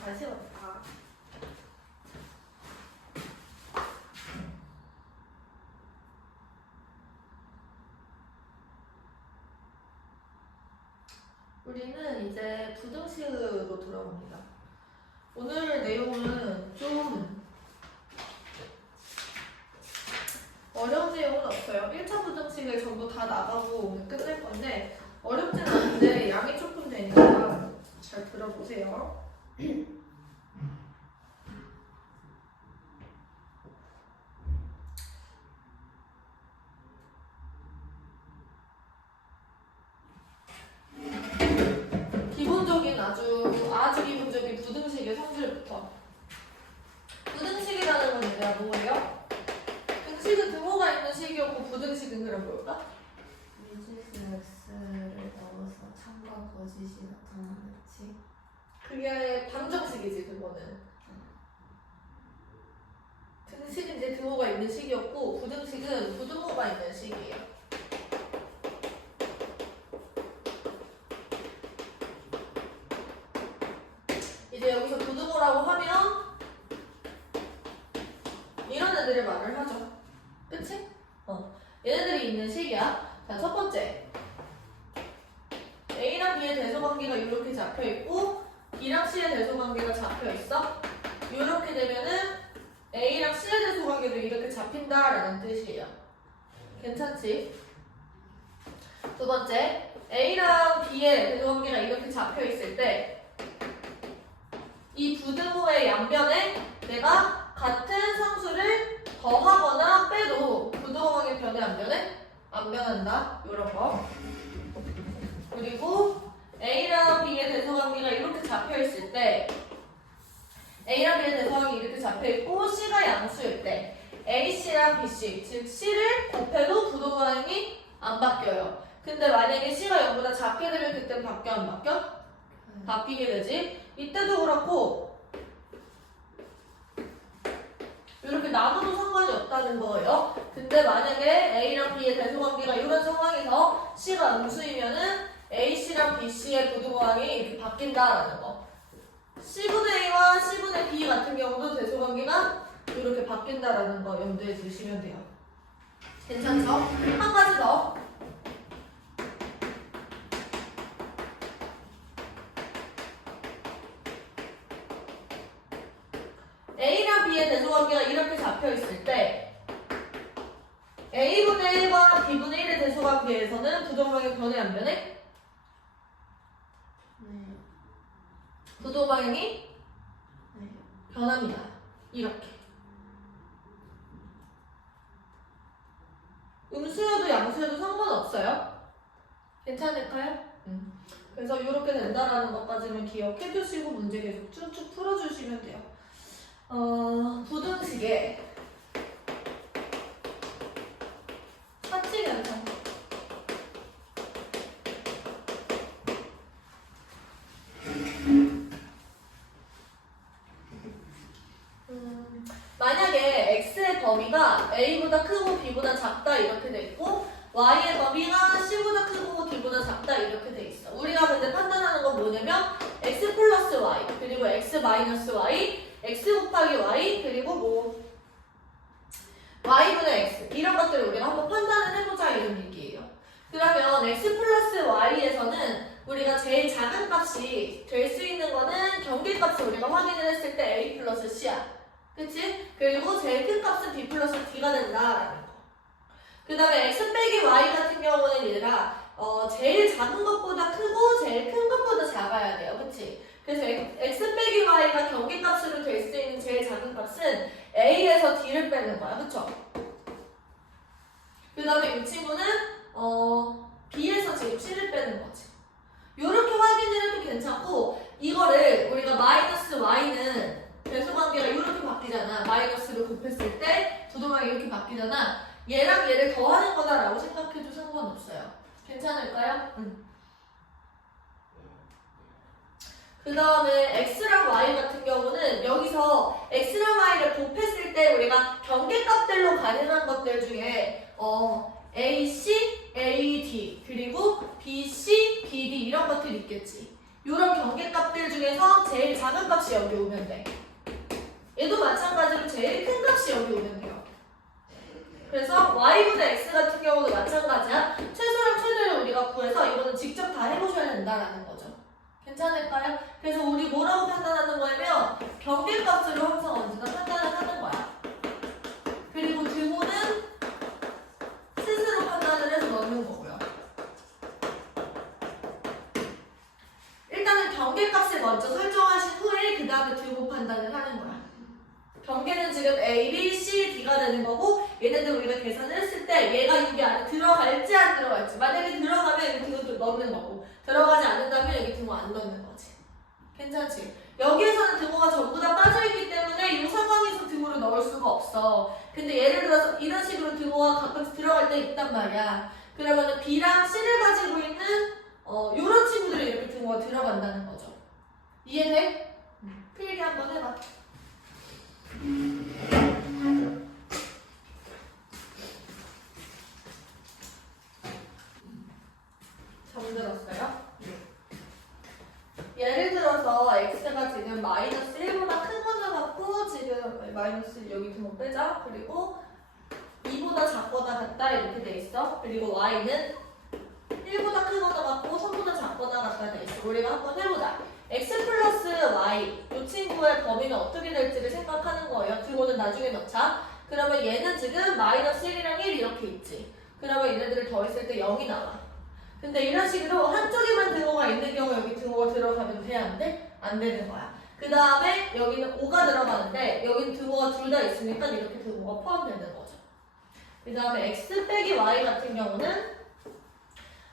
잘 세웠다. 우리는 이제 부등식으로 돌아옵니다. 오늘 내용은 좀 어려운 내용은 없어요. 1차 부등식을 전부 다 나가고 오늘 끝낼 건데 어렵진 않은데 양이 조금 되니까 잘 들어보세요. 기본적인 아주 기본적인 부등식의 성질부터. 부등식이라는 건 이제 뭐예요? 등식은 등호가 있는 식이었고 부등식은 그럼 뭘까? 미지수 x를 넣어서 참과 거짓이 나타나는 식. 그게 방정식이지 그거는. 등식은 이제 등호가 있는 식이었고 부등식은 부등호가 있는 식이에요. 이제 여기서 부등호라고 하면 이런 애들을 말을 하죠. 그치? 얘네들이 있는 식이야. 자, 첫 번째 A랑 B의 대소관계가 이렇게 잡혀있고 B랑 C의 대소관계가 잡혀있어. 이렇게 되면은 A랑 C의 대소관계도 이렇게 잡힌다라는 뜻이에요. 괜찮지? 두 번째 A랑 B의 대소관계가 이렇게 잡혀있을 때 이 부등호의 양변에 내가 같은 상수를 더하거나 빼도 부등호의 변해 안 변해? 안 변한다. 이런 거. 그리고 A랑 B의 대소관계가 이렇게 잡혀있을 때 A랑 B의 대소관계 이렇게 잡혀있고 C가 양수일 때 AC랑 BC 즉 C를 곱해도 부등호함이 안 바뀌어요. 근데 만약에 C가 0보다 작게 되면 그때 바뀌어 안 바뀌어? 바뀌게 되지. 이때도 그렇고 이렇게 나눠도 상관이 없다는 거예요. 근데 만약에 A랑 B의 대소관계가 이런 상황에서 C가 음수이면은 AC랑 BC의 부등호함이 이렇게 바뀐다라는 거. C분의 A와 C분의 B 같은 경우도 대소관계가 이렇게 바뀐다라는 거 염두에 두시면 돼요. 괜찮죠? 한 가지 더. A랑 B의 대소관계가 이렇게 잡혀있을 때 A분의 1과 B분의 1의 대소관계에서는 부등호방향 변해 안 변해? 네. 부등호방향이 네. 변합니다. 이렇게. 음수여도 양수여도 상관없어요. 괜찮을까요? 그래서 이렇게 된다라는 것까지는 기억해 두시고 문제 계속 쭉쭉 풀어주시면 돼요. 부등식에 사칙연산. 만약에 x의 범위가 a보다 크고 b보다 작다 이렇게 돼 있고 y의 범위가 c보다 크고 d보다 작다 이렇게 돼 있어. 우리가 근데 판단하는 건 뭐냐면 x 플러스 y 그리고 x 마이너스 y x 곱하기 y 그리고 뭐 y분의 x 이런 것들을 우리가 한번 판단을 해보자 이런 얘기예요. 그러면 x 플러스 y에서는 우리가 제일 작은 값이 될 수 있는 거는 경계값을 우리가 확인을 했을 때 a 플러스 c야. 그치? 그리고 제일 큰 값은 b 플러스 d가 된다라는 거. 그 다음에 x 빼기 y 같은 경우는 얘가 제일 작은 것보다 크고 제일 큰 것보다 작아야 돼요. 그치? 그래서 x 빼기 y가 경계값으로 될 수 있는 제일 작은 값은 a에서 d를 빼는 거야. 그쵸? 그 다음에 이 친구는 b에서 지금 c를 빼는 거지. 요렇게 확인을 해도 괜찮고 이거를 우리가 마이너스 y는 대소관계가 이렇게 바뀌잖아. 마이너스를 곱했을 때 부동항이 이렇게 바뀌잖아. 얘랑 얘를 더하는 거다라고 생각해도 상관없어요. 괜찮을까요? 그 다음에 x랑 y 같은 경우는 여기서 x랑 y를 곱했을 때 우리가 경계값들로 가능한 것들 중에 AC, AD 그리고 BC, BD 이런 것들이 있겠지. 이런 경계값들 중에 중에서 제일 작은 값이 여기 오면 돼. 얘도 마찬가지로 제일 큰 값이 여기 오면 돼요. 그래서 y분의 x 같은 경우도 마찬가지야. 최소랑 최대를 우리가 구해서 이거는 직접 다 해보셔야 된다라는 거죠. 괜찮을까요? 그래서 우리 뭐라고 판단하는 거냐면 경계값으로 항상 언제나 판단을 하는 거야. 그리고 등호는 스스로 판단을 해서 넣는 거고요. 일단은 경계값을 먼저 설정하신 후에 그 다음에 등호 판단을 하는 거야. 경계는 지금 A, B, C, D가 되는 거고 얘네들 우리가 계산을 했을 때 얘가 여기 안에 들어갈지 안 들어갈지 만약에 들어가면 여기 등호 넣는 거고 들어가지 않는다면 여기 등호 안 넣는 거지. 괜찮지? 여기에서는 등호가 전부 다 빠져있기 때문에 이 상황에서 등호를 넣을 수가 없어. 근데 예를 들어서 이런 식으로 등호가 가끔씩 들어갈 때 있단 말이야. 그러면 B랑 C를 가지고 있는 이런 친구들이 이렇게 등호가 들어간다는 거죠. 이해돼? 필기 한번 해봐. 잠들었어요? 예를 들어서 x가 지금 마이너스 1보다 큰 거나 같고 지금 마이너스 여기 등호 빼자. 그리고 2보다 작거나 같다 이렇게 돼 있어. 그리고 y는 1보다 크거나 같고 3보다 작거나 같다 돼 있어. 우리가 한번 해보자. x 플러스 y 이 친구의 범위는 어떻게 될지를 생각하는 거예요. 등호는 나중에 넣자. 그러면 얘는 지금 마이너스 1이랑 1 이렇게 있지. 그러면 얘네들을 더했을 때 0이 나와. 근데 이런 식으로 한쪽에만 등호가 있는 경우 여기 등호가 들어가면 돼? 안 돼? 안 되는 거야. 그 다음에 여기는 5가 들어가는데 여기는 등호가 둘 다 있으니까 이렇게 등호가 포함되는 거죠. 그 다음에 x 빼기 y 같은 경우는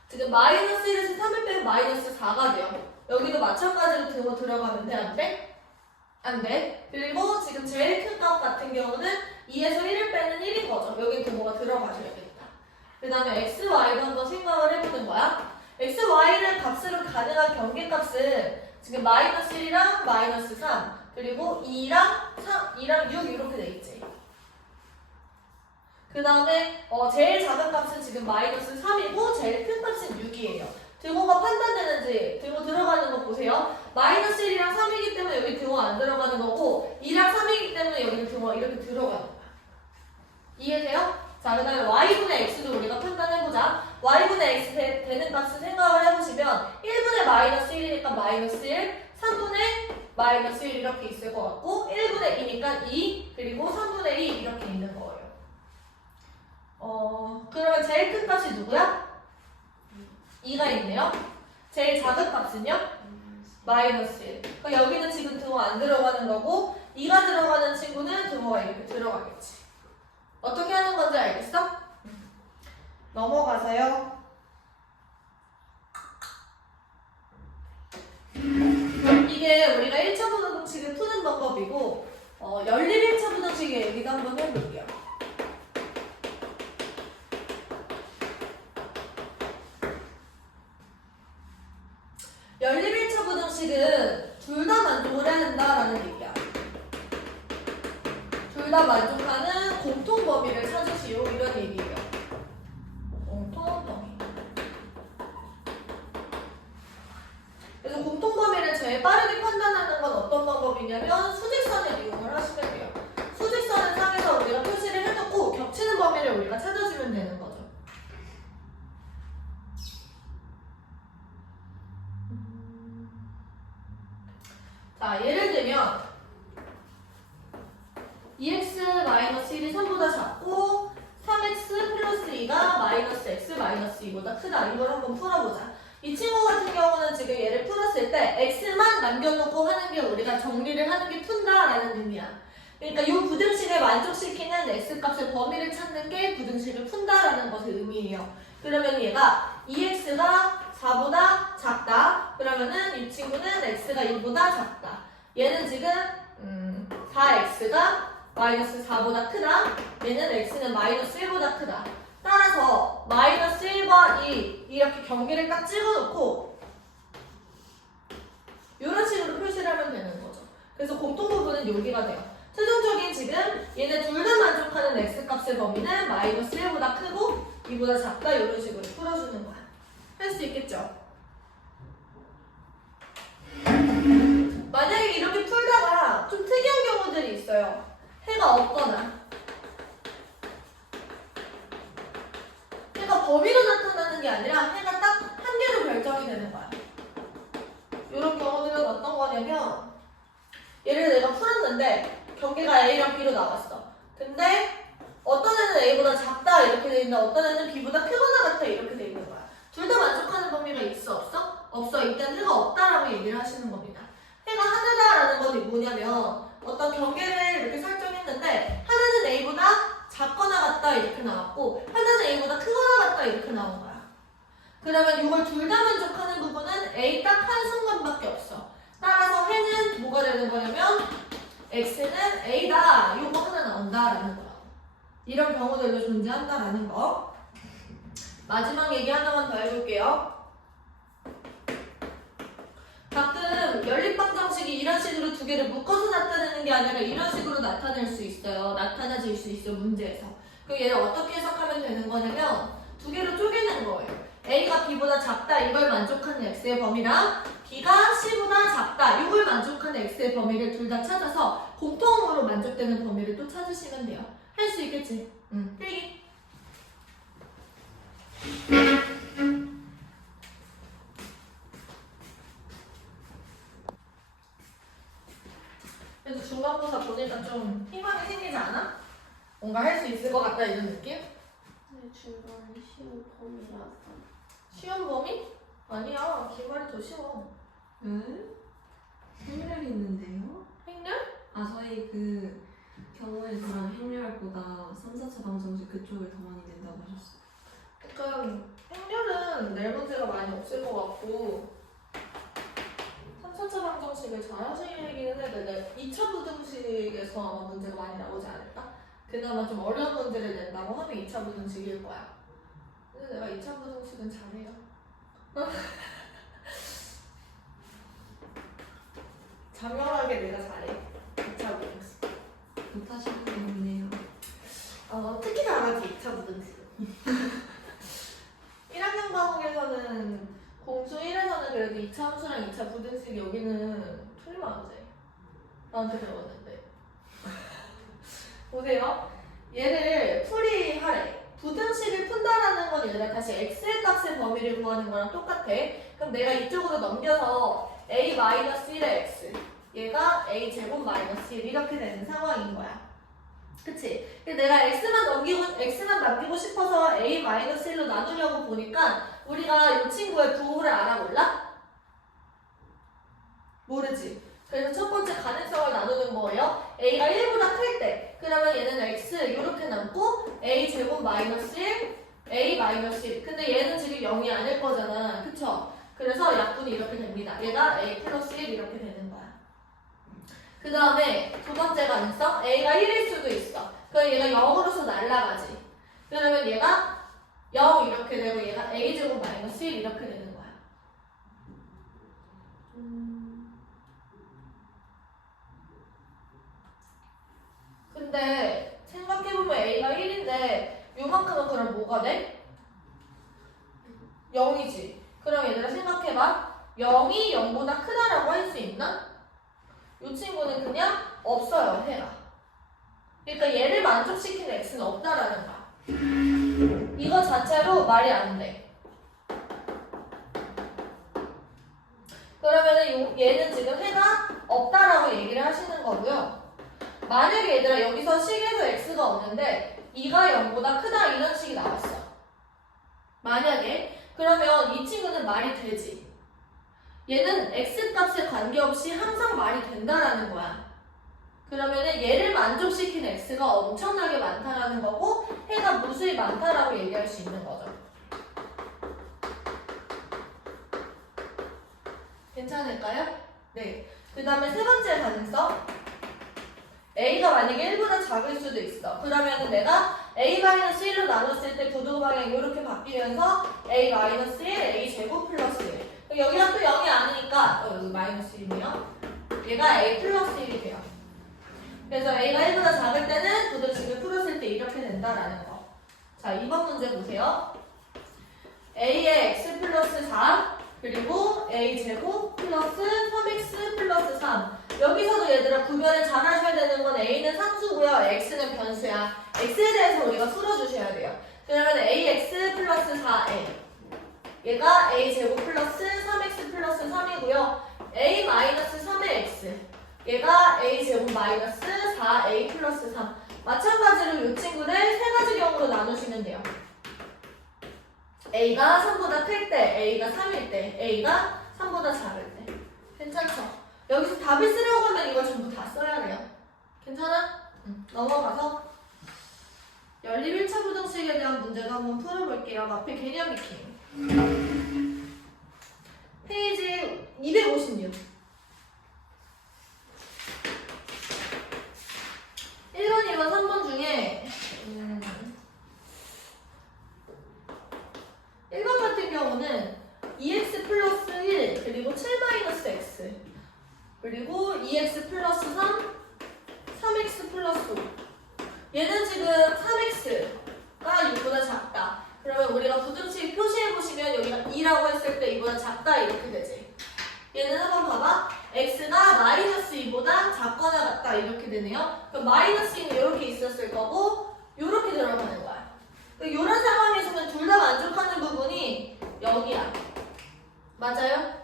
지금 마이너스 1에서 3을 빼면 마이너스 4가 돼요. 여기도 마찬가지로 등호 들어가면 돼? 안 돼? 안 돼. 그리고 지금 제일 큰 값 같은 경우는 2에서 1을 빼는 1인 거죠. 여기 등호가 들어가줘야겠다. 그 다음에 x, y도 한번 생각을 해보는 거야. x, y를 값으로 가능한 경계값은 지금 마이너스 1이랑 마이너스 3 그리고 2랑 6 이렇게 돼 있지. 그 다음에 제일 작은 값은 지금 마이너스 3이고 제일 큰 값은 6이에요. 등호가 판단되는지 등호 들어가는 거 보세요. 마이너스 1이랑 3이기 때문에 여기 등호 안 들어가는 거고 2랑 3이기 때문에 여기는 등호가 이렇게 들어가는 거야. 이해돼요? 자, 그 다음에 y분의 x도 우리가 판단해보자. y분의 x 되는 값을 생각을 해보시면 1분의 마이너스 1이니까 마이너스 1, 3분의 마이너스 1 이렇게 있을 것 같고 1분의 2니까 2, 그리고 3분의 2 이렇게 있는 거예요. 그러면 제일 큰 값이 누구야? 2가 있네요. 제일 작은 값은요? 마이너스 1. 그러니까 여기는 지금 등호 안 들어가는 거고 2가 들어가는 친구는 등호가 이렇게 들어가겠지. 어떻게 하는 건지 알겠어? 넘어가세요. 이게 우리가 1차 부등식을 푸는 방법이고 열립 1차 부등식의 얘기도 한번 해볼게요. 열립 1차 부등식은 둘 다 만족을 해야 된다라는 얘기야. 둘 다 만족하는 공통 범위를 찾으시오 이런 얘기예요. 공통 범위. 그래서 공통 범위를 제일 빠르게 판단하는 건 어떤 방법이냐면 수직선을 이용을 하시면 돼요. 수직선을 상에서 우리가 표시를 해놓고 겹치는 범위를 우리가 찾아주면 되는 거죠. 자, 예를 들면 2x-1이 3보다 작고 3x 플러스 2가 마이너스 x 마이너스 2보다 크다. 이걸 한번 풀어보자. 이 친구 같은 경우는 지금 얘를 풀었을 때 x만 남겨놓고 하는 게 우리가 정리를 하는 게 푼다라는 의미야. 그러니까 이 부등식을 만족시키는 x값의 범위를 찾는 게 부등식을 푼다라는 것을 의미해요. 그러면 얘가 2x가 4보다 작다. 그러면은 이 친구는 x가 2보다 작다. 얘는 지금 4x가 마이너스 4보다 크다. 얘는 x는 마이너스 1보다 크다. 따라서 마이너스 1과 2 이렇게 경계를 딱 찍어놓고 이런 식으로 표시를 하면 되는 거죠. 그래서 공통 부분은 여기가 돼요. 최종적인 지금 얘네 둘 다 만족하는 x값의 범위는 마이너스 1보다 크고 2보다 작다. 이런 식으로 풀어주는 거야. 할 수 있겠죠? 해가 없거나 해가 범위로 나타나는 게 아니라 해가 딱 한 개로 결정이 되는 거야. 이런 경우들은 어떤 거냐면 얘를 내가 풀었는데 경계가 A랑 B로 나왔어. 근데 어떤 애는 A보다 작다 이렇게 돼 있는데 어떤 애는 B보다 크거나 같아 이렇게 돼 있는 거야. 둘 다 만족하는 범위가 있어 없어? 없어. 이때는 해가 없다라고 얘기를 하시는 겁니다. 해가 하나다라는 건 뭐냐면 어떤 경계를 이렇게 설정했는데 하나는 A보다 작거나 같다 이렇게 나왔고 하나는 A보다 크거나 같다 이렇게 나온 거야. 그러면 이걸 둘 다 만족하는 부분은 A 딱 한 순간밖에 없어. 따라서 해는 뭐가 되는 거냐면 X는 A다 요거 하나 나온다라는 거야. 이런 경우들도 존재한다라는 거. 마지막 얘기 하나만 더 해볼게요. 가끔 연립방정식이 이런 식으로 두 개를 묶어서 나타내는 게 아니라 이런 식으로 나타낼 수 있어요. 나타나질 수 있어 문제에서. 그럼 얘를 어떻게 해석하면 되는 거냐면 두 개로 쪼개는 거예요. A가 B보다 작다 이걸 만족하는 X의 범위랑 B가 C보다 작다 이걸 만족하는 X의 범위를 둘 다 찾아서 공통으로 만족되는 범위를 또 찾으시면 돼요. 할 수 있겠지? 필기. 그래서 중간고사 보니까 좀 희망이 생기지 않아? 뭔가 할 수 있을 것 같다 이런 느낌? 네, 중간에 쉬운 범위라서. 쉬운 범위? 아니야. 기말이 더 쉬워. 응? 행렬이 있는데요? 행렬? 아, 저희 그 경우에 그런 행렬보다 3, 4차 방정식 그쪽을 더 많이 낸다고 하셨어요. 그러니까 행렬은 낼 문제가 많이 없을 것 같고 3, 4차 방정식을 잘 하시기는 해도 2차 부등식에서 아마 문제가 많이 나오지 않을까? 그나마 좀 어려운 문제를 낸다고 하면 2차 부등식일 거야. 근데 내가 2차 부등식은 잘해요. 장렬하게 내가 잘해. 2차 부등식. 못하시는 분이네요. 특히 잘하지 2차 부등식. 1학년 과목에서는 공수 1에서는 그래도 2차 함수랑 2차 부등식 여기는 틀리면 안 돼. 나한테 배웠는데. 보세요. 얘를 풀이하래. 부등식을 푼다라는 건 얘들아 다시 x의 값의 범위를 구하는 거랑 똑같아. 그럼 내가 이쪽으로 넘겨서 a-1의 x 얘가 a제곱 마이너스 1 이렇게 되는 상황인 거야. 그치? 근데 내가 x만 남기고 싶어서 a-1로 나누려고 보니까 우리가 이 친구의 부호를 알아볼라? 모르지. 그래서 첫 번째 가능성을 나누는 거예요. a가 1보다 클 때. 그러면 얘는 x 이렇게 남고 a 제곱 마이너스 1, a 마이너스 1. 근데 얘는 지금 0이 아닐 거잖아. 그쵸? 그래서 약분이 이렇게 됩니다. 얘가 a 플러스 1 이렇게 되는 거야. 그 다음에 두 번째 가능성 a가 1일 수도 있어. 그럼 얘가 0으로서 날라가지. 그러면 얘가 0 이렇게 되고 얘가 a 제곱 마이너스 1 이렇게 되는 거야. 근데 생각해보면 a가 1인데 요만큼은 그럼 뭐가 돼? 0이지. 그럼 얘들아 생각해봐. 0이 0보다 크다라고 할 수 있나? 이 친구는 그냥 없어요, 해가. 그러니까 얘를 만족시키는 x는 없다라는 거야. 이거 자체로 말이 안 돼. 그러면은 얘는 지금 해가 없다라고 얘기를 하시는 거고요. 만약에 얘들아 여기서 식에서 x가 없는데 2가 0보다 크다 이런 식이 나왔어. 만약에 그러면 이 친구는 말이 되지. 얘는 x값에 관계없이 항상 말이 된다라는 거야. 그러면은 얘를 만족시키는 x가 엄청나게 많다라는 거고 해가 무수히 많다라고 얘기할 수 있는 거죠. 괜찮을까요? 네. 그 다음에 세 번째 가능성 a가 만약에 1보다 작을 수도 있어. 그러면은 내가 a-1로 나눴을 때 부등 방향이 이렇게 바뀌면서 a-1, a 제곱 플러스 1. 여기가 또 0이 아니니까 여기 마이너스 1이네요. 얘가 a 플러스 1이 돼요. 그래서 a가 1보다 작을 때는 부등식을 풀었을 때 이렇게 된다라는 거. 자, 2번 문제 보세요. a의 x 플러스 4 그리고 a제곱 플러스 3x 플러스 3. 여기서도 얘들아 구별을 잘 하셔야 되는 건 a는 상수고요. x x에 대해서 우리가 풀어주셔야 돼요. 그러면 ax 플러스 4a 얘가 a제곱 플러스 3x 플러스 3이고요. a 마이너스 3의 x 얘가 a제곱 마이너스 4a 플러스 3 마찬가지로 이 친구를 세 가지 경우로 나누시면 돼요. a가 3보다 클 때, a가 3일 때, a가 3보다 작을 때. 괜찮죠? 여기서 답을 쓰려고 하면 이걸 전부 다 써야 돼요. 괜찮아? 넘어가서 연립 1차 부등식에 대한 문제가 한번 풀어볼게요. 마필 개념 익힘. 페이지 256. 1번, 2번, 3번 중에 1번 같은 경우는 2x 플러스 1 그리고 7 마이너스 x 그리고 2x 플러스 3 3x 플러스 5 얘는 지금 3x가 6보다 작다. 그러면 우리가 부등식 표시해보시면 여기가 2라고 했을 때 2보다 작다 이렇게 되지. 얘는 한번 봐봐. x가 마이너스 2보다 작거나 같다 이렇게 되네요. 그럼 마이너스 2는 이렇게 있었을 거고 이렇게 들어가는 거야. 이런 상황에서는 둘 다 만족하는 부분이 여기야. 맞아요?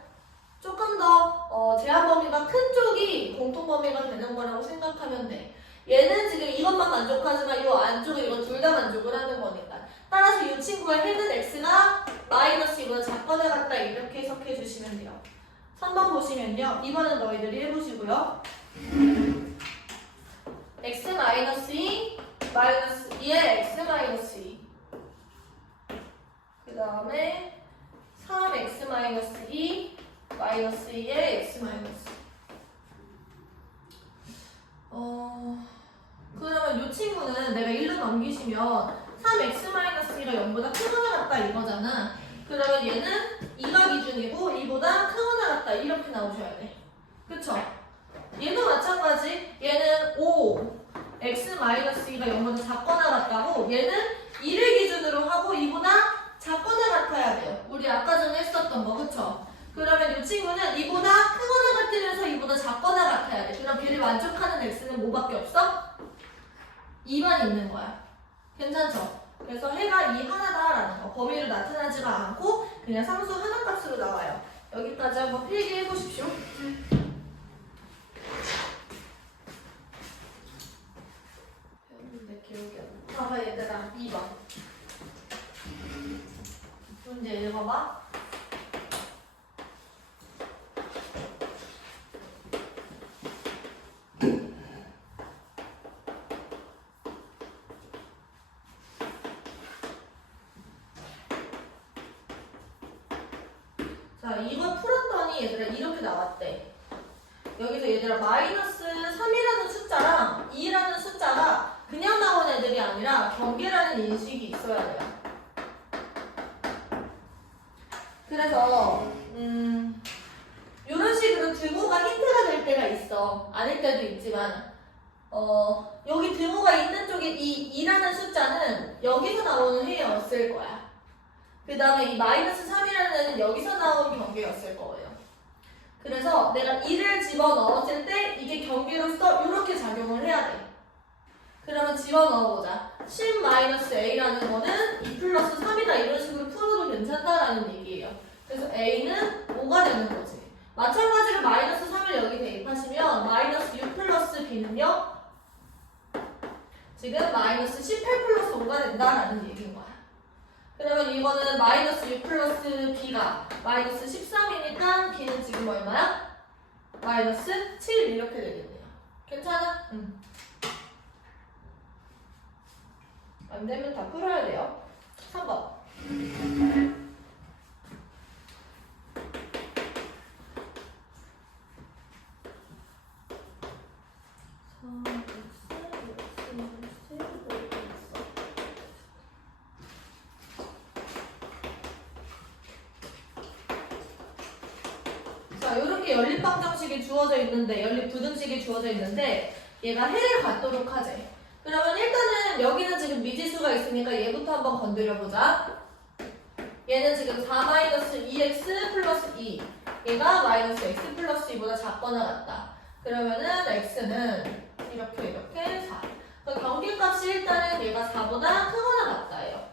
조금 더 제한 범위가 큰 쪽이 공통 범위가 되는 거라고 생각하면 돼. 얘는 지금 이것만 만족하지만 이 안쪽은 이거 둘 다 만족을 하는 거니까. 따라서 이 친구의 헤드 x가 마이너스 2보다 작거나 같다 이렇게 해석해 주시면 돼요. 3번 보시면요. 2번은 너희들이 해보시고요. x 마이너스 2 마이너스 2의 x 마이너스 2 그 다음에 3x 마이너스 2 마이너스 2의 x 마이너스 그러면 이 친구는 내가 1로 넘기시면 3x 마이너스 2가 0보다 크거나 같다 이거잖아. 그러면 얘는 2가 기준이고 2보다 크거나 같다 이렇게 나오셔야 돼. 그쵸? 얘도 마찬가지. 얘는 5 x 마이너스 2가 0보다 작거나 같다고 얘는 2를 기준으로 하고 2보다 작거나 같아야 돼요. 우리 아까 전에 했었던 거 그쵸? 그러면 이 친구는 2보다 크거나 같으면서 2보다 작거나 같아야 돼. 그럼 걔를 만족하는 x는 뭐밖에 없어? 2만 있는 거야. 괜찮죠? 그래서 해가 2 하나다라는 거. 범위로 나타나지가 않고 그냥 상수 하나 값으로 나와요. 여기까지 한번 필기해 보십시오. 배웠는데 기억이 안 나. 봐봐 얘들아. 2번. 문제 읽어봐. 자, 이거 풀었더니 얘들아 이렇게 나왔대. 여기서 얘들아 마이너스 3이라는 숫자랑 2라는 숫자가 그냥 나온 애들이 아니라 경계라는 인식이 있어야 돼요. 그래서 이런 식으로 등호가 힌트가 될 때가 있어. 아닐 때도 있지만 여기 등호가 있는 쪽에 이 2라는 숫자는 여기서 나오는 해였을 거야. 그 다음에 이 마이너스 3이라는 애는 여기서 나온 경계였을 거예요. 그래서 내가 2를 집어넣었을 때 이게 경계로서 이렇게 작용을 해야 돼. 그러면 집어넣어보자. 10-a라는 거는 2 플러스 3이다 이런 식으로 풀어도 괜찮다라는 얘기예요. 그래서 a는 5가 되는 거지. 마찬가지로 마이너스 3을 여기 대입하시면 마이너스 6 플러스 b는요. 지금 마이너스 18 플러스 5가 된다라는 얘기인 거야. 그러면 이거는 마이너스 6 플러스 b가 마이너스 13이니까 b는 지금 얼마야? 마이너스 7 이렇게 되겠네요. 괜찮아? 응. 안 되면 다 풀어야 돼요. 3번. 자, 이렇게 연립방정식이 주어져 있는데, 연립부등식이 주어져 있는데, 얘가 해를 갖도록 하재. 그러면 일단은 여기는 지금 미지수가 있으니까 얘부터 한번 건드려보자. 얘는 지금 4-2x 플러스 2. 얘가 마이너스 x 플러스 2보다 작거나 같다. 그러면은 x는 이렇게 4. 그 경계값이 일단은 얘가 4보다 크거나 같다예요.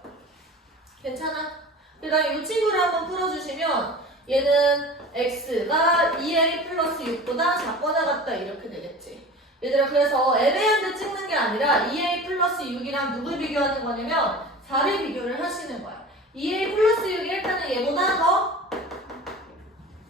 괜찮아? 그 다음에 이 친구를 한번 풀어주시면 얘는 x가 2a 플러스 6보다 작거나 같다 이렇게 되겠지. 얘들아 그래서 애매한 데 찍는 게 아니라 2a 플러스 6이랑 누굴 비교하는 거냐면 4를 비교를 하시는 거야. 2a 플러스 6이 일단은 얘보다 더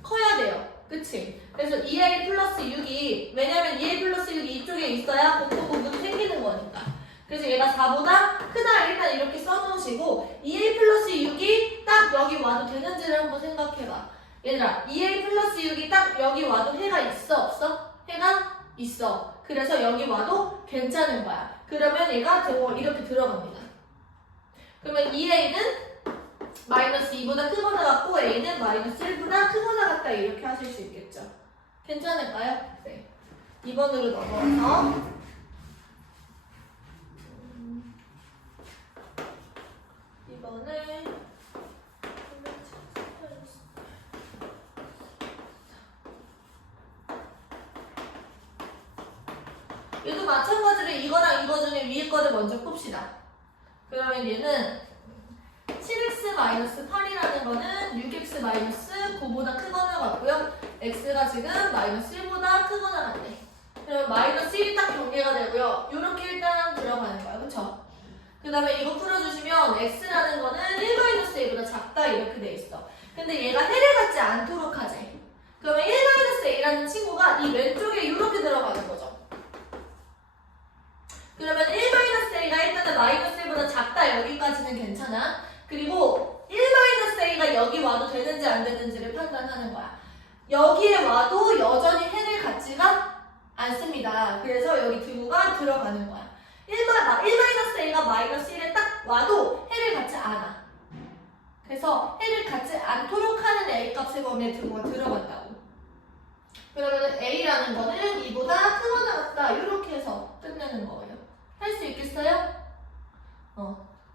커야 돼요. 그치? 그래서 2a 플러스 6이 왜냐면 2a 플러스 6이 이쪽에 있어야 곱도 곱은 생기는 거니까. 그래서 얘가 4보다 크다 일단 이렇게 써놓으시고 2a 플러스 6이 딱 여기 와도 되는지를 한번 생각해봐. 얘들아 2a 플러스 6이 딱 여기 와도 해가 있어 없어? 해가 있어. 그래서 여기 와도 괜찮은 거야. 그러면 얘가 이렇게 들어갑니다. 그러면 2a는 마이너스 2보다 크거나 같고 a는 마이너스 1보다 크거나 같다 이렇게 하실 수 있겠죠. 괜찮을까요? 네. 2번으로 넘어가서 이번에 얘도 마찬가지로 이거랑 이거 중에 위에 거를 먼저 풉시다. 그러면 얘는 7x-8이라는 거는 6x-9보다 크거나 같고요. x가 지금 마이너스 1보다 크거나 같네. 그러면 마이너스 1이 딱 경계가 되고요. 이렇게 일단 들어가는 거야. 그쵸? 그 다음에 이거 풀어주시면 x라는 거는 1-a보다 작다 이렇게 돼 있어. 근데 얘가 해를 갖지 않도록 하지. 그러면 1-a라는 친구가 이 왼쪽에 이렇게 들어가는 거죠. 그러면 1-a가 일단은 마이너스 1보다 작다 여기까지는 괜찮아. 그리고 1-a가 여기 와도 되는지 안 되는지를 판단하는 거야. 여기에 와도 여전히 해를 갖지가 않습니다. 그래서 여기 등호가 들어가는 거야. 1-a가 마이너스 1에 딱 와도 해를 갖지 않아. 그래서 해를 갖지 않도록 하는 a 값의 범위에 등호가 들어간다고. 그러면 a라는 거는 2보다 크거나 같다 이렇게 해서 끝내는 거예요. 할 수 있겠어요?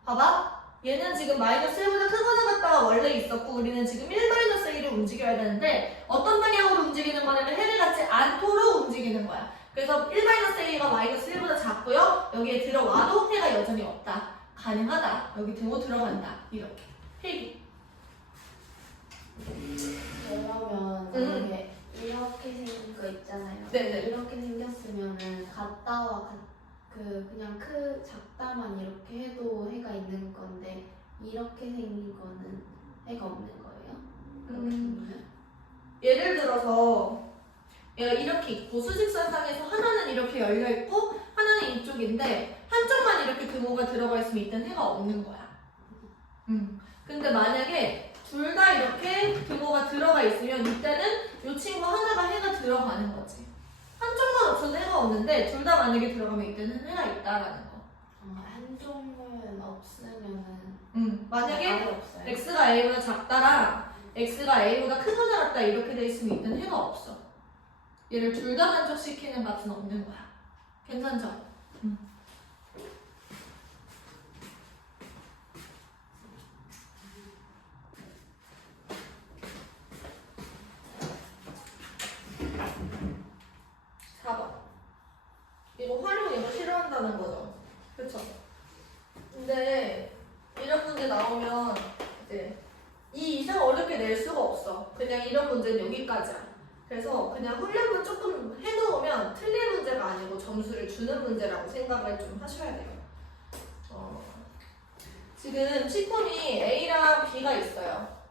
봐봐. 얘는 지금 마이너스 1보다 크거나 같다가 원래 있었고 우리는 지금 1-1을 움직여야 되는데 어떤 방향으로 움직이는 거냐면 해를 갖지 않도록 움직이는 거야. 그래서 1-a가 마이너스 1보다 작고요. 여기에 들어와도 해가 여전히 없다. 가능하다. 여기 등호 들어간다. 이렇게. 필기. 그러면 이게 이렇게 생긴 거 있잖아요. 네네. 이렇게 생겼으면은 같다와 그냥 작다만 이렇게 해도 해가 있는 건데 이렇게 생긴 거는 해가 없는 거예요? 그렇게 생기면? 예를 들어서 얘가 이렇게 있고 수직선상에서 하나는 이렇게 열려 있고 하나는 이쪽인데 한쪽만 이렇게 등호가 들어가 있으면 이때는 해가 없는 거야. 근데 만약에 둘 다 이렇게 등호가 들어가 있으면 이때는 이 친구 하나가 해가 들어가는 거지. 한쪽만 없어도 해가 없는데 둘 다 만약에 들어가면 이때는 해가 있다라는 거. 한쪽은 없으면은 만약에 아예 없어요. x가 a보다 작다랑 x가 a보다 크거나 같다 이렇게 돼 있으면 이때는 해가 없어. 얘를 둘 다 만족시키는 값은 없는 거야. 괜찮죠? 4번. 이거 활용 얘가 싫어한다는 거죠. 그쵸? 근데 이런 문제 나오면 이제 이 이상 어렵게 낼 수가 없어. 그냥 이런 문제는 여기까지야. 그래서 그냥 훈련만 조금 해놓으면 틀린 문제가 아니고 점수를 주는 문제라고 생각을 좀 하셔야 돼요. 지금 식품이 A랑 B가 있어요.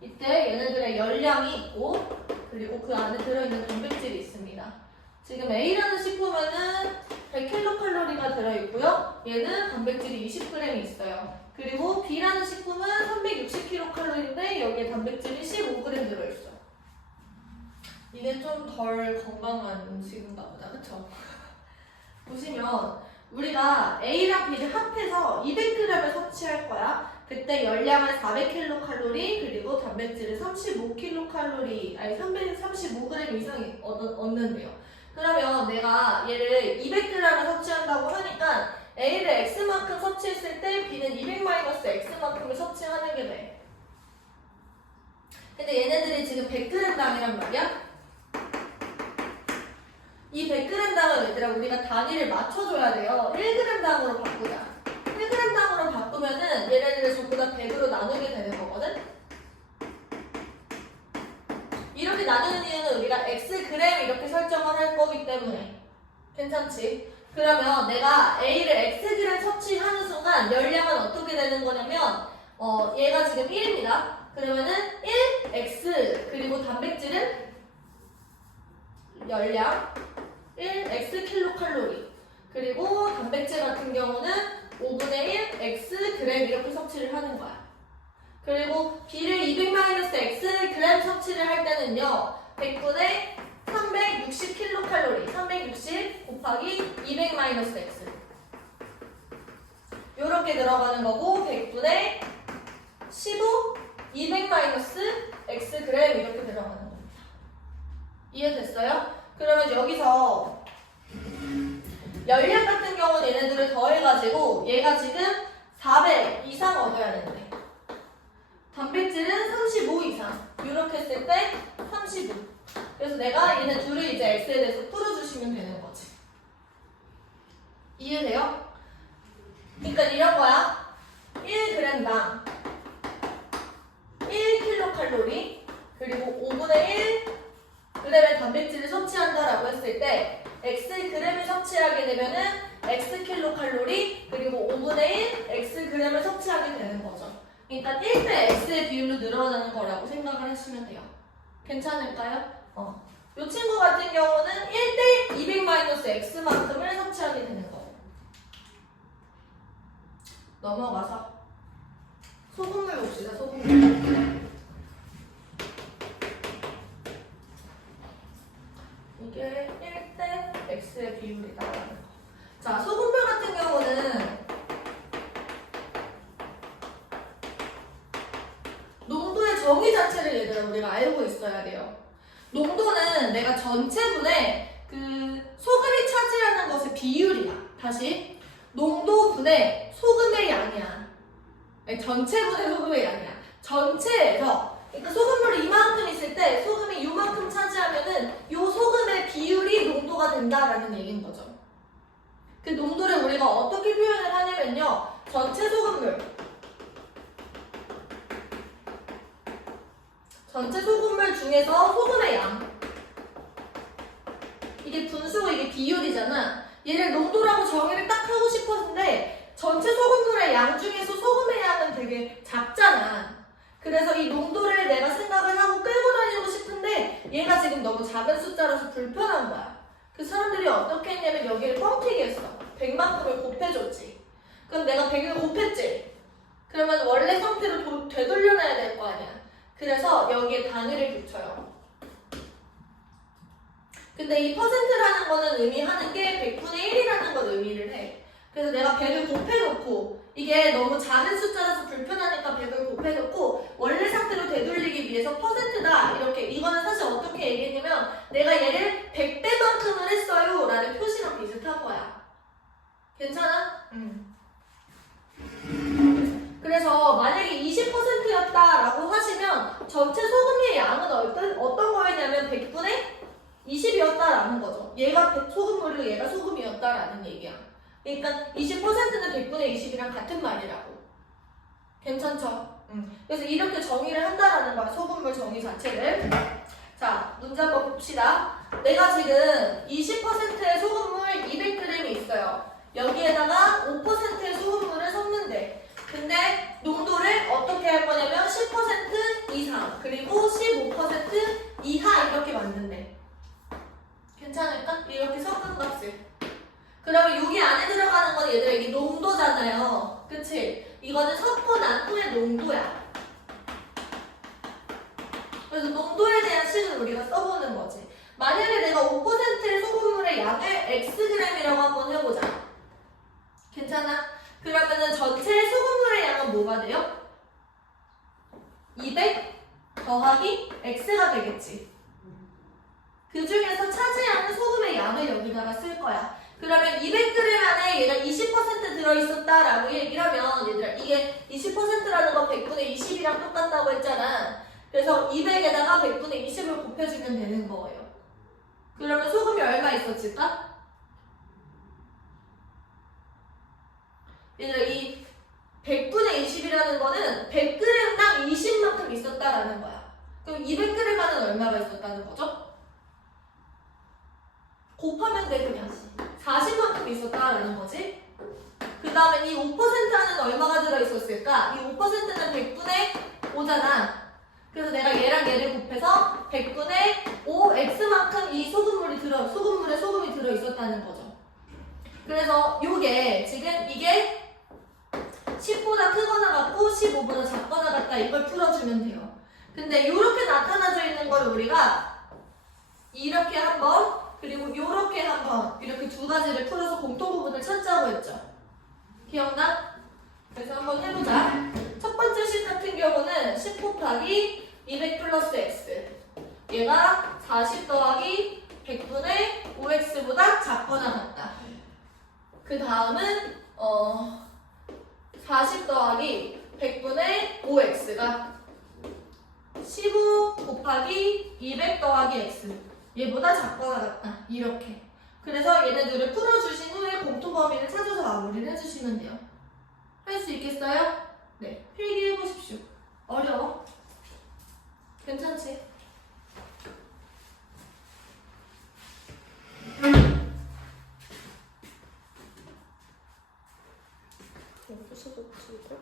이때 얘네들의 열량이 있고 그리고 그 안에 들어있는 단백질이 있습니다. 지금 A라는 식품에는 100kcal가 들어있고요. 얘는 단백질이 20g이 있어요. 그리고 B라는 식품은 360kcal인데 여기에 단백질이 15g 들어있어. 이게 좀 덜 건강한 음식인가 보다. 그쵸? 보시면 우리가 A랑 B를 합해서 200g을 섭취할 거야. 그때 열량을 400kcal 그리고 단백질을 35kcal 아니 335g 이상 얻는데요. 그러면 내가 얘를 200g을 섭취한다고 하니까 A를 X만큼 섭취했을 때 B는 200-X만큼을 섭취하는 게 돼. 근데 얘네들이 지금 100g당이란 말이야. 이 100g당 우리가 단위를 맞춰줘야 돼요. 1g당으로 바꾸자. 1g당으로 바꾸면은 얘네들을 전부 다 100으로 나누게 되는 거거든? 이렇게 나누는 이유는 우리가 Xg 이렇게 설정을 할 거기 때문에. 괜찮지? 그러면 내가 A를 Xg 섭취하는 순간 열량은 어떻게 되는 거냐면 얘가 지금 1입니다. 그러면은 1x 그리고 단백질은 열량 1x 킬로칼로리 그리고 단백질 같은 경우는 5분의 1 x 그램 이렇게 섭취를 하는 거야. 그리고 B를 200-x 그램 섭취를 할 때는요 100분의 360 킬로칼로리 360 곱하기 200-x 요렇게 들어가는 거고 100분의 15 200-x 그램 이렇게 들어가는 겁니다. 이해됐어요? 그러면 여기서 열량 같은 경우는 얘네들을 더해가지고 얘가 지금 400 이상 얻어야 되는데 단백질은 35 이상 이렇게 했을 때 35 그래서 내가 얘네 둘을 이제 x에 대해서 풀어주시면 되는 거지. 이해돼요? 그러니까 이런 거야. 1g당 1kcal 그리고 5분의 1g의 단백질을 섭취한다라고 했을 때 xg을 섭취하게 되면은 xkcal 그리고 5분의 1 xg을 섭취하게 되는 거죠. 그러니까 1대 x의 비율로 늘어나는 거라고 생각을 하시면 돼요. 괜찮을까요? 이 친구 같은 경우는 1대 200-x만큼을 섭취하게 되는 거예요. 넘어가서 소금물 봅시다. 소금물. 이게 1대 x의 비율이다라는 거. 자, 소금물 같은 경우는 농도의 정의 자체를 얘들아 우리가 알고 있어야 돼요. 농도는 내가 전체분의 그 소금이 차지하는 것의 비율이야. 다시 농도분의 소금의 양이야. 아니, 전체분의 소금의 양이야. 전체에서 그러니까 소금물이 이만큼 있을 때 소금이 이만큼 차지하면은 이 소금의 비율이 농도가 된다라는 얘기인 거죠. 그 농도를 우리가 어떻게 표현을 하냐면요. 전체 소금물 중에서 소금의 양 이게 분수고 이게 비율이잖아. 얘를 농도라고 정의를 딱 하고 싶었는데 전체 소금물의 양 중에서 소금의 양은 되게 작잖아. 그래서 이 농도를 내가 생각을 하고 끌고 다니고 싶은데 얘가 지금 너무 작은 숫자라서 불편한 거야. 그 사람들이 어떻게 했냐면 여기를 뻥튀기 했어. 100만큼을 곱해줬지. 그럼 내가 100을 곱했지. 그러면 원래 상태로 되돌려놔야 될 거 아니야. 그래서 여기에 단위를 붙여요. 근데 이 퍼센트라는 거는 의미하는 게 100분의 1이라는 걸 의미를 해. 그래서 내가 100을 곱해놓고 이게 너무 작은 숫자라서 불편하니까 100을 곱해놓고 원래 상태로 되돌리기 위해서 퍼센트다 이렇게. 이거는 사실 어떻게 얘기했냐면 내가 얘를 100배만큼을 했어요 라는 표시랑 비슷한 거야. 괜찮아? 그래서 만약에 20%였다라고 하시면 전체 소금의 양은 어떤 거였냐면 100분의 20이었다라는 거죠. 얘가 소금물이고 얘가 소금이었다라는 얘기야. 그러니까 20%는 100분의 20이랑 같은 말이라고. 괜찮죠? 그래서 이렇게 정의를 한다라는 거야. 소금물 정의 자체를. 자, 문제 한번 봅시다. 내가 지금 20%의 소금물 200g이 있어요. 여기에다가 5%의 소금물을 섞는데 근데 농도를 어떻게 할 거냐면 10% 이상 그리고 15% 이하 이렇게 만든대. 괜찮을까? 이렇게 섞은 값을. 그러면 여기 안에 들어가는 건 얘들아 이게 농도잖아요. 그치? 이거는 섞고 난 후의 농도야. 그래서 농도에 대한 식을 우리가 써보는 거지. 만약에 내가 5%의 소금물의 양을 xg이라고 한번 해보자. 괜찮아? 그러면은 전체 소금물의 양은 뭐가 돼요? 200 더하기 x가 되겠지. 그 중에서 차지하는 소금의 양을 여기다가 쓸 거야. 그러면 200g 안에 얘가 20% 들어있었다라고 얘기를 하면 얘들아 이게 20%라는 거 100분의 20이랑 똑같다고 했잖아. 그래서 200에다가 100분의 20을 곱해주면 되는 거예요. 그러면 소금이 얼마 있었을까? 얘들아 이 100분의 20이라는 거는 100g당 20만큼 있었다라는 거야. 그럼 200g은 얼마가 있었다는 거죠? 곱하면 돼 그냥 40만큼 있었다라는 거지. 그 다음에 이 5% 안에는 얼마가 들어있었을까? 이 5%는 100분의 5잖아. 그래서 내가 얘랑 얘를 곱해서 100분의 5x만큼 이 소금물에 소금이 들어있었다는 거죠. 그래서 요게 지금 이게 10보다 크거나 같고 15보다 작거나 같다 이걸 풀어주면 돼요. 근데 이렇게 나타나져 있는 걸 우리가 이렇게 한번 그리고 이렇게 한번 이렇게 두 가지를 풀어서 공통 부분을 찾자고 했죠. 기억나? 그래서 한번 해보자. 첫 번째 식 같은 경우는 10 곱하기 200 플러스 x 얘가 40 더하기 100분의 5x보다 작거나 같다. 그 다음은 40 더하기 100분의 5x가 15 곱하기 200 더하기 x 얘보다 작거나 같다. 이렇게. 그래서 얘네들을 풀어주신 후에 공통범위를 찾아서 마무리를 해주시면 돼요. 할 수 있겠어요? 네. 필기해보십시오. 어려워? 괜찮지? 여기서도 붙이고